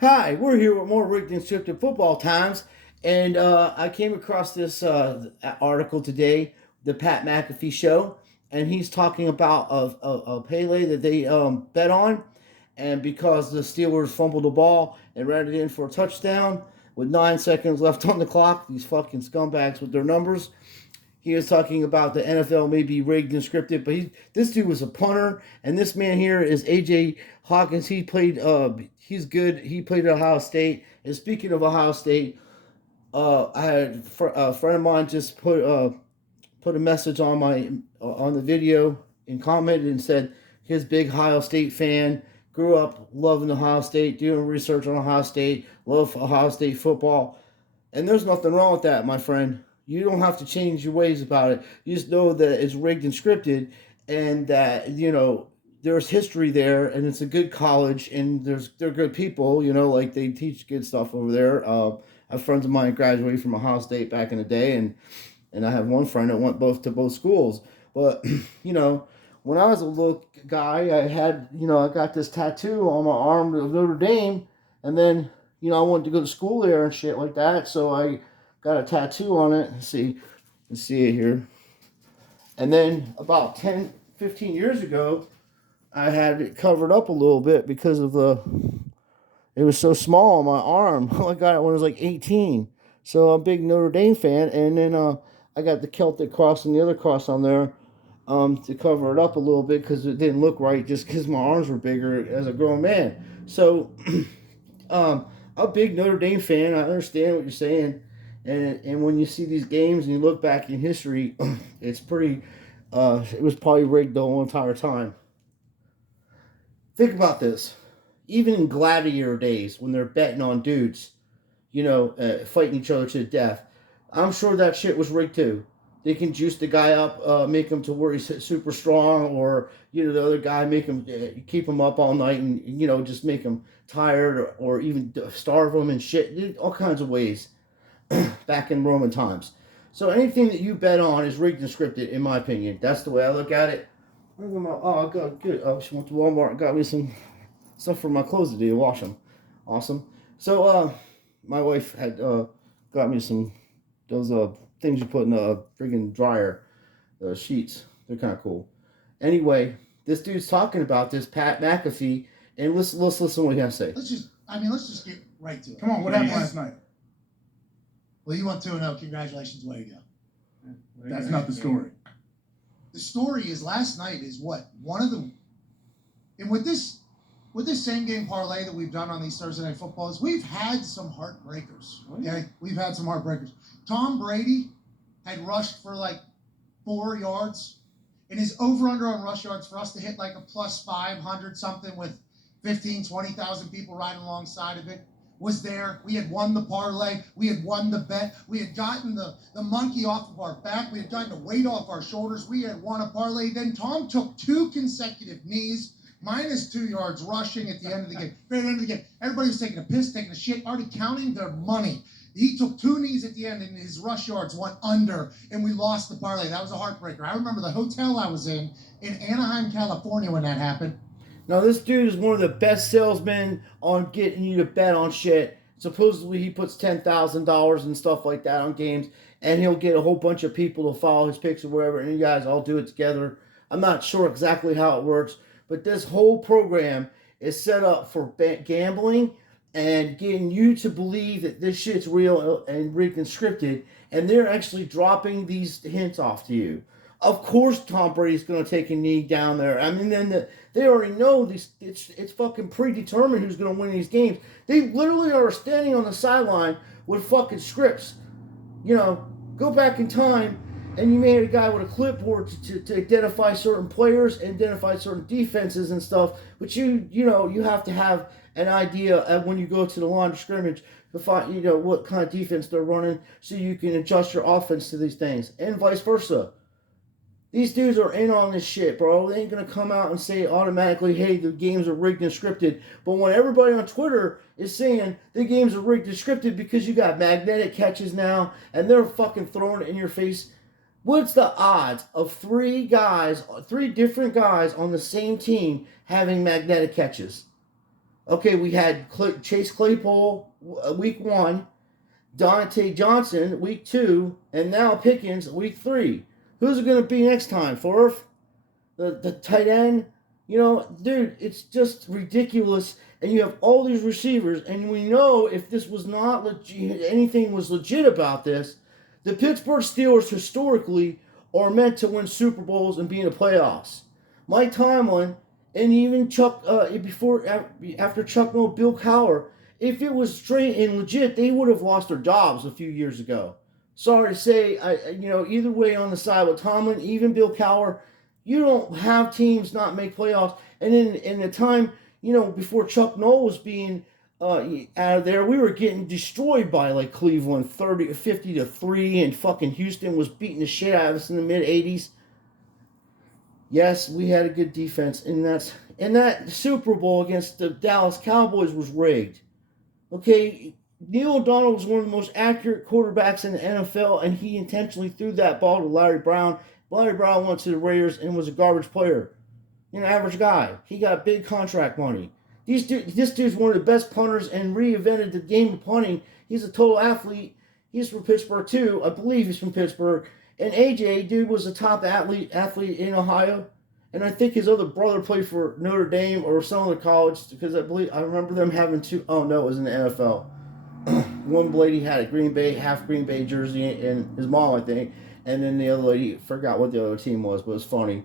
Hi, we're here with more rigged and scripted football times, and I came across this article today, the Pat McAfee show, and he's talking about a Pele that they bet on, and because the Steelers fumbled the ball and ran it in for a touchdown with 9 seconds left on the clock, these fucking scumbags with their numbers. He was talking about the NFL may be rigged and scripted, but this dude was a punter, and this man here is AJ Hawkins. He played. He's good. He played at Ohio State. And speaking of Ohio State, I had a friend of mine just put a message on my on the video and commented and said his big Ohio State fan. Grew up loving Ohio State, doing research on Ohio State, love Ohio State football. And there's nothing wrong with that, my friend. You don't have to change your ways about it. You just know that it's rigged and scripted, and that there's history there, and it's a good college, and they're good people. Like they teach good stuff over there. I have friends of mine graduated from Ohio State back in the day, and I have one friend that went to both schools. But when I was a little guy, I got this tattoo on my arm of Notre Dame, and then I wanted to go to school there and shit like that, so I got a tattoo on it. Let's see it here. And then about 10, 15 years ago, I had it covered up a little bit because of it was so small on my arm. I got it when I was like 18. So I'm a big Notre Dame fan. And then I got the Celtic cross and the other cross on there to cover it up a little bit because it didn't look right just because my arms were bigger as a grown man. So I'm a big Notre Dame fan. I understand what you're saying. And when you see these games and you look back in history, it's pretty. It was probably rigged the whole entire time. Think about this. Even in gladiator days, when they're betting on dudes, fighting each other to the death, I'm sure that shit was rigged too. They can juice the guy up, make him to where he's super strong, or the other guy make him keep him up all night, and just make him tired, or even starve him and shit. All kinds of ways back in Roman times. So anything that you bet on is rigged and scripted, in my opinion. That's the way I look at it. Oh, I got good. I just went to Walmart and got me some stuff for my clothes today to wash them. Awesome. So, my wife had got me some those things you put in a friggin' dryer, sheets. They're kind of cool. Anyway, this dude's talking about this Pat McAfee, and let's listen to what he has to say. Let's just get right to it. Come on, what happened last night? Well, you went 2-0. Congratulations, way to go. That's not the story. The story is last night is what one of the, and with this same game parlay that we've done on these Thursday night footballs, we've had some heartbreakers. Okay, we've had some heartbreakers. Tom Brady had rushed for like 4 yards, and his over/under on rush yards for us to hit like a plus 500 something with 15, 20,000 people riding alongside of it was there. We had won the parlay. We had won the bet. We had gotten the monkey off of our back. We had gotten the weight off our shoulders. We had won a parlay. Then Tom took 2 consecutive knees, minus 2 yards rushing at the end of the game. Very end of the game. Everybody was taking a piss, taking a shit, already counting their money. He took 2 knees at the end, and his rush yards went under, and we lost the parlay. That was a heartbreaker. I remember the hotel I was in Anaheim, California, when that happened. Now, this dude is one of the best salesmen on getting you to bet on shit. Supposedly, he puts $10,000 and stuff like that on games, and he'll get a whole bunch of people to follow his picks or whatever, and you guys all do it together. I'm not sure exactly how it works, but this whole program is set up for gambling and getting you to believe that this shit's real and rigged and scripted, and they're actually dropping these hints off to you. Of course, Tom Brady's going to take a knee down there. I mean, they already know this. It's fucking predetermined who's going to win these games. They literally are standing on the sideline with fucking scripts. Go back in time, and you made a guy with a clipboard to identify certain players, identify certain defenses and stuff. But you have to have an idea of when you go to the line of scrimmage to find what kind of defense they're running, so you can adjust your offense to these things, and vice versa. These dudes are in on this shit, bro. They ain't going to come out and say automatically, hey, the games are rigged and scripted. But when everybody on Twitter is saying the games are rigged and scripted because you got magnetic catches now and they're fucking throwing it in your face, what's the odds of 3 different guys on the same team having magnetic catches? Okay, we had Chase Claypool week 1, Dante Johnson week 2, and now Pickens week 3. Who's it going to be next time? Fourth? The tight end? You know, dude, it's just ridiculous. And you have all these receivers, and we know if this was not legit, anything was legit about this, the Pittsburgh Steelers historically are meant to win Super Bowls and be in the playoffs. Mike Tomlin and even Chuck after Chuck Noll, Bill Cowher, if it was straight and legit, they would have lost their jobs a few years ago. Sorry to say, either way on the side with Tomlin, even Bill Cowher, you don't have teams not make playoffs. And in the time, before Chuck Noll was being out of there, we were getting destroyed by like Cleveland 50-3, and fucking Houston was beating the shit out of us in the mid 80s. Yes, we had a good defense, and that Super Bowl against the Dallas Cowboys was rigged. Okay, Neil O'Donnell was one of the most accurate quarterbacks in the NFL, and he intentionally threw that ball to Larry Brown. Larry Brown went to the Raiders and was a garbage player. Average guy. He got big contract money. This dude's one of the best punters and reinvented the game of punting. He's a total athlete. He's from Pittsburgh too. I believe he's from Pittsburgh. And AJ, dude, was a top athlete in Ohio. And I think his other brother played for Notre Dame or some other college, because I remember them having two. Oh no, it was in the NFL. One lady had a half Green Bay jersey, and his mom, I think. And then the other lady, forgot what the other team was, but it was funny.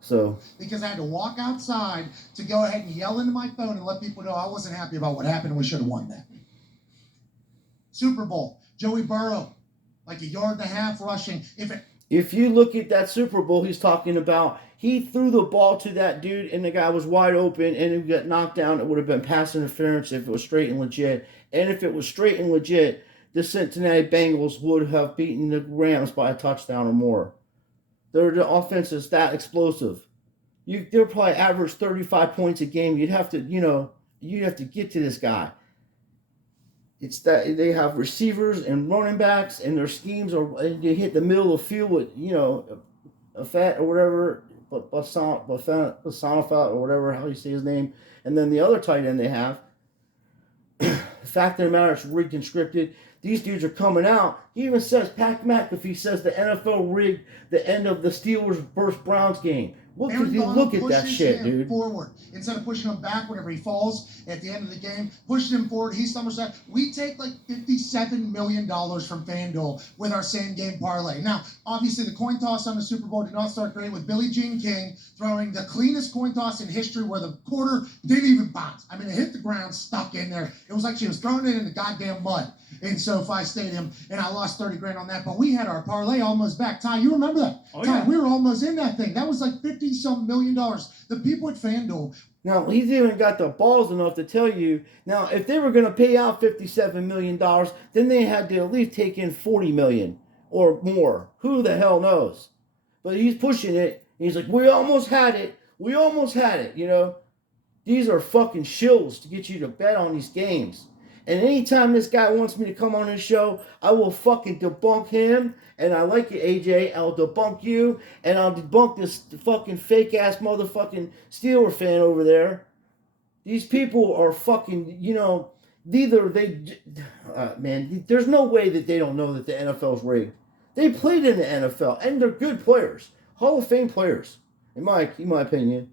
So, because I had to walk outside to go ahead and yell into my phone and let people know I wasn't happy about what happened and we should have won that. Super Bowl, Joey Burrow, like 1.5 yards rushing. If you look at that Super Bowl he's talking about, he threw the ball to that dude and the guy was wide open and he got knocked down. It would have been pass interference if it was straight and legit. And if it was straight and legit, the Cincinnati Bengals would have beaten the Rams by a touchdown or more. The offense is that explosive. They'll probably average 35 points a game. You'd have to get to this guy. It's that they have receivers and running backs, and their schemes are. They hit the middle of the field with a fat or whatever, Basanofa or whatever how you say his name, and then the other tight end they have. The fact of the matter is rigged and scripted. These dudes are coming out. He even says, Pat McAfee says the NFL rigged the end of the Steelers versus Browns game. Look at that shit, dude. Forward instead of pushing him back whenever he falls at the end of the game, pushing him forward. He stumbles back. We take like $57 million from FanDuel with our same game parlay. Now, obviously, the coin toss on the Super Bowl did not start great with Billie Jean King throwing the cleanest coin toss in history, where the quarter didn't even bounce. I mean, it hit the ground, stuck in there. It was like she was throwing it in the goddamn mud in SoFi Stadium, and I lost 30 grand on that. But we had our parlay almost back. Ty, you remember that? Oh, Ty, yeah. we were almost in that thing. That was like $50-some million. The people at FanDuel. Now, he's even got the balls enough to tell you, now, if they were going to pay out $57 million, then they had to at least take in $40 million or more. Who the hell knows? But he's pushing it. He's like, we almost had it. We almost had it, These are fucking shills to get you to bet on these games. And anytime this guy wants me to come on his show, I will fucking debunk him. And I like it, AJ. I'll debunk you. And I'll debunk this fucking fake-ass motherfucking Steeler fan over there. These people are fucking, man, there's no way that they don't know that the NFL's rigged. They played in the NFL, and they're good players. Hall of Fame players, in my opinion.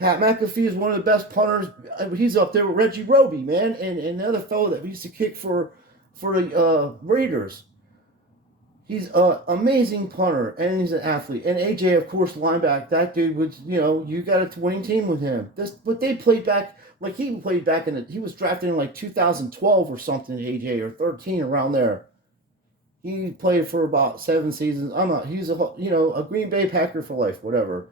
Pat McAfee is one of the best punters. He's up there with Reggie Roby, man, and the other fellow that used to kick for the Raiders. He's an amazing punter, and he's an athlete. And AJ, of course, linebacker. That dude was, you got a winning team with him. But they played back, like he played back he was drafted in like 2012 or something, AJ, or 13, around there. He played for about 7 seasons. He's a Green Bay Packer for life, whatever.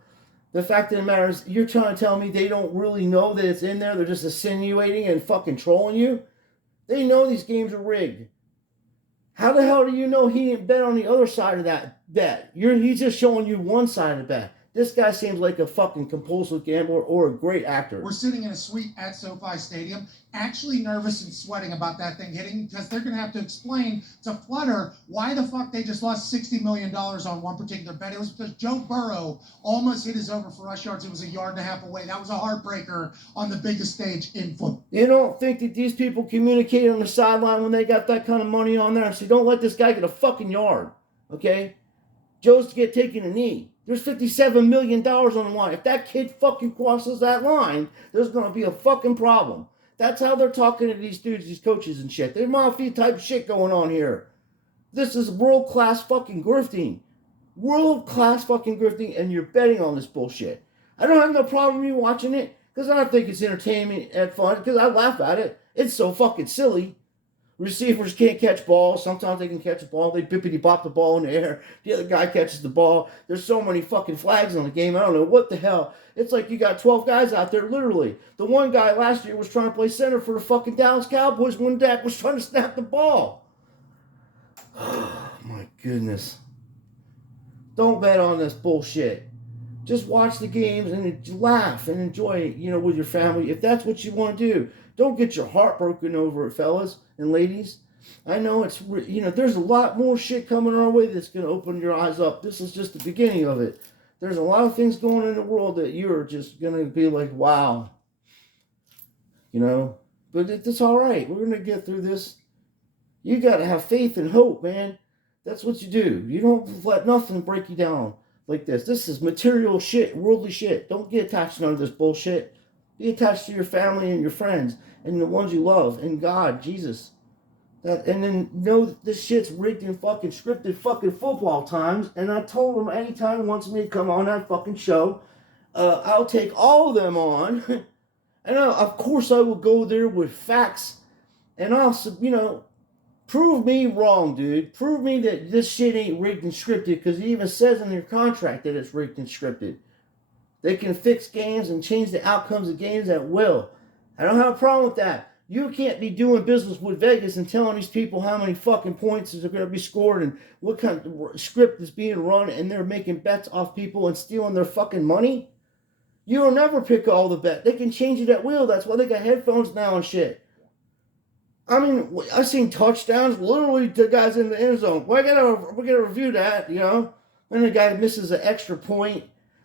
The fact of the matter is, you're trying to tell me they don't really know that it's in there? They're just insinuating and fucking trolling you? They know these games are rigged. How the hell do you know he didn't bet on the other side of that bet? He's just showing you one side of the bet. This guy seems like a fucking compulsive gambler or a great actor. We're sitting in a suite at SoFi Stadium, actually nervous and sweating about that thing hitting because they're going to have to explain to Flutter why the fuck they just lost $60 million on one particular bet. It was because Joe Burrow almost hit his over for rush yards. It was 1.5 yards away. That was a heartbreaker on the biggest stage in football. You don't think that these people communicate on the sideline when they got that kind of money on there and say, don't let this guy get a fucking yard, okay? Joe's to get taken a knee. There's $57 million on the line. If that kid fucking crosses that line, there's going to be a fucking problem. That's how they're talking to these dudes, these coaches and shit. There's mafia type shit going on here. This is world-class fucking grifting. World-class fucking grifting, and you're betting on this bullshit. I don't have no problem with you watching it, because I don't think it's entertainment and fun, because I laugh at it. It's so fucking silly. Receivers can't catch balls. Sometimes they can catch a ball. They bippity-bop the ball in the air. The other guy catches the ball. There's so many fucking flags on the game. I don't know what the hell. It's like you got 12 guys out there, literally. The one guy last year was trying to play center for the fucking Dallas Cowboys when Dak was trying to snap the ball. Oh, my goodness. Don't bet on this bullshit. Just watch the games and laugh and enjoy it, with your family. If that's what you want to do. Don't get your heart broken over it, fellas and ladies. I know there's a lot more shit coming our way that's going to open your eyes up. This is just the beginning of it. There's a lot of things going on in the world that you're just going to be like, wow. But it's all right. We're going to get through this. You got to have faith and hope, man. That's what you do. You don't let nothing break you down like this. This is material shit, worldly shit. Don't get attached to none of this bullshit. Be attached to your family and your friends and the ones you love and God, Jesus. And then know that this shit's rigged and fucking scripted fucking football times. And I told him anytime he wants me to come on that fucking show, I'll take all of them on. And of course I will go there with facts. And also, prove me wrong, dude. Prove me that this shit ain't rigged and scripted, because it even says in your contract that it's rigged and scripted. They can fix games and change the outcomes of games at will. I don't have a problem with that. You can't be doing business with Vegas and telling these people how many fucking points are going to be scored and what kind of script is being run, and they're making bets off people and stealing their fucking money. You'll never pick all the bet. They can change it at will. That's why they got headphones now and shit. I mean, I've seen touchdowns literally to guys in the end zone. We're gonna review that, Then the guy misses an extra point.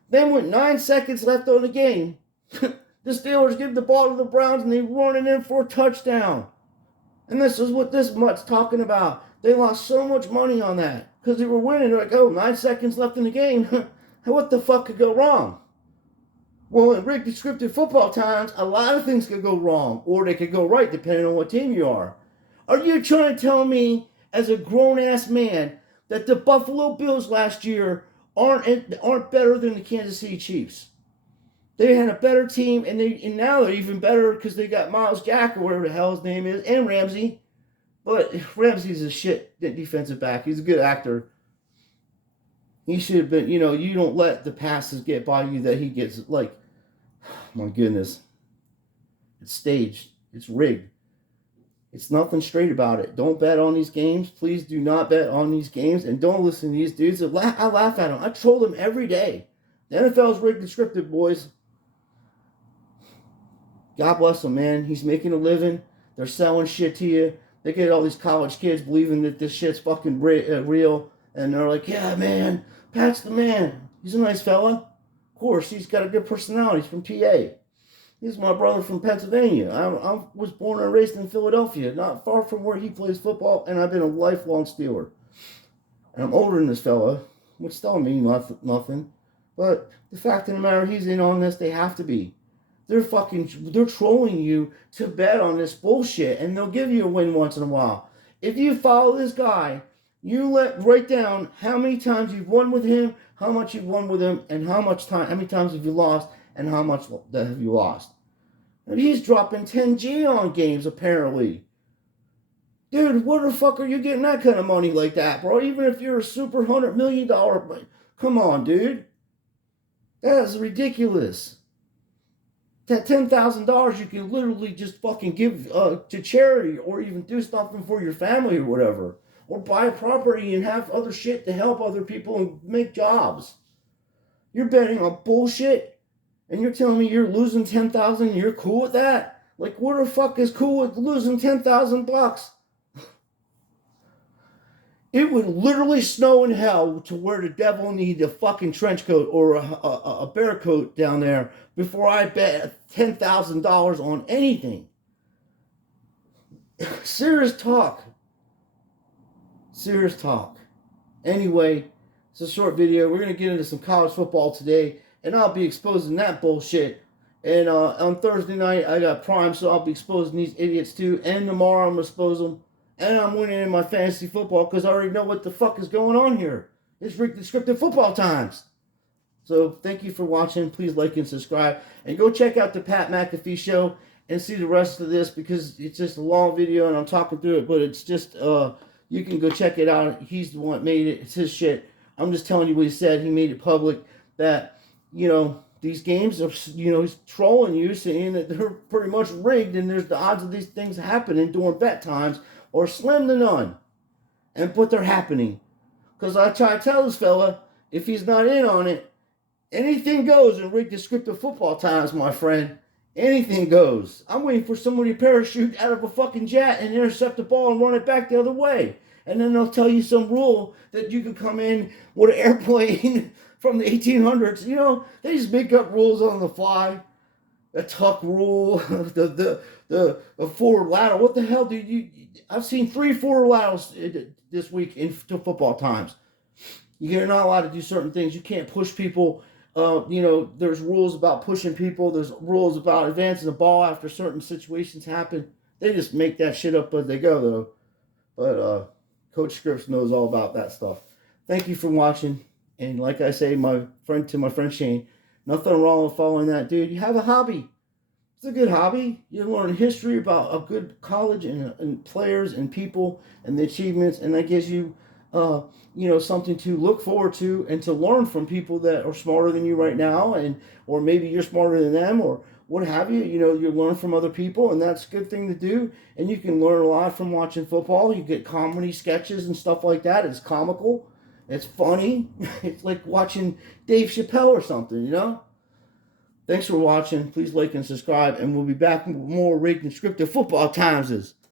Then with 9 seconds left on the game, the Steelers give the ball to the Browns and they run it in for a touchdown. And this is what this mutt's talking about. They lost so much money on that because they were winning. They're like, 9 seconds left in the game. What the fuck could go wrong? Well, in rigged and scripted football times, a lot of things could go wrong, or they could go right, depending on what team you are. Are you trying to tell me, as a grown-ass man, that the Buffalo Bills last year aren't better than the Kansas City Chiefs? They had a better team, and now they're even better because they got Miles Jack, or whatever the hell his name is, and Ramsey. But Ramsey's a shit defensive back. He's a good actor. He should have been, you don't let the passes get by you that he gets, my goodness. It's staged. It's rigged. It's nothing straight about it. Don't bet on these games. Please do not bet on these games. And don't listen to these dudes. I laugh at them. I troll them every day. The NFL's rigged and scripted, boys. God bless him, man. He's making a living. They're selling shit to you. They get all these college kids believing that this shit's fucking real. And they're like, yeah, man, Pat's the man. He's a nice fella. Of course, he's got a good personality. He's from PA. He's my brother from Pennsylvania. I was born and raised in Philadelphia, not far from where he plays football, and I've been a lifelong Steeler. And I'm older than this fella, which don't mean nothing. But the fact of the matter, he's in on this. They have to be. They're trolling you to bet on this bullshit, and they'll give you a win once in a while. If you follow this guy, you write down how many times you've won with him, how much you've won with him, and how many times have you lost, and how much have you lost. And he's dropping 10G on games, apparently. Dude, where the fuck are you getting that kind of money like that, bro? Even if you're a super $100 million, come on, dude. That is ridiculous. That $10,000 you can literally just fucking give to charity, or even do something for your family or whatever. Or buy a property and have other shit to help other people and make jobs. You're betting on bullshit, and you're telling me you're losing 10,000 and you're cool with that? Like, what the fuck is cool with losing 10,000 bucks? It would literally snow in hell to where the devil needed a fucking trench coat or a bear coat down there before I bet $10,000 on anything. Serious talk. Serious talk. Anyway, it's a short video. We're going to get into some college football today, and I'll be exposing that bullshit. And on Thursday night, I got Prime, so I'll be exposing these idiots too. And tomorrow, I'm going to expose them. And I'm winning in my fantasy football because I already know what the fuck is going on here. It's Rick the Scripted Football Times. So thank you for watching. Please like and subscribe. And go check out the Pat McAfee Show and see the rest of this because it's just a long video and I'm talking through it. But it's just, you can go check it out. He's the one that made it. It's his shit. I'm just telling you what he said. He made it public that, you know, these games are, you know, he's trolling you, saying that they're pretty much rigged and there's the odds of these things happening during bet times or slim to none. But they're happening. Because I try to tell this fella, if he's not in on it, anything goes in Rick Descriptive Football Times, my friend. Anything goes. I'm waiting for somebody to parachute out of a fucking jet and intercept the ball and run it back the other way. And then they'll tell you some rule that you can come in with an airplane from the 1800s. You know, they just make up rules on the fly. A tuck rule, the forward lateral. What the hell, dude? I've seen 3 forward laterals this week in football times. You're not allowed to do certain things. You can't push people. You know, there's rules about pushing people. There's rules about advancing the ball after certain situations happen. They just make that shit up as they go, though. But Coach Scripps knows all about that stuff. Thank you for watching. And like I say, my friend Shane, nothing wrong with following that, dude. You have a hobby. It's a good hobby. You learn history about a good college and players and people and the achievements, and that gives you, you know, something to look forward to and to learn from people that are smarter than you right now, or maybe you're smarter than them, or what have you. You know, you learn from other people, and that's a good thing to do. And you can learn a lot from watching football. You get comedy sketches and stuff like that. It's comical. It's funny. It's like watching Dave Chappelle or something, you know? Thanks for watching. Please like and subscribe, and we'll be back with more Rick and Scripted Football Times.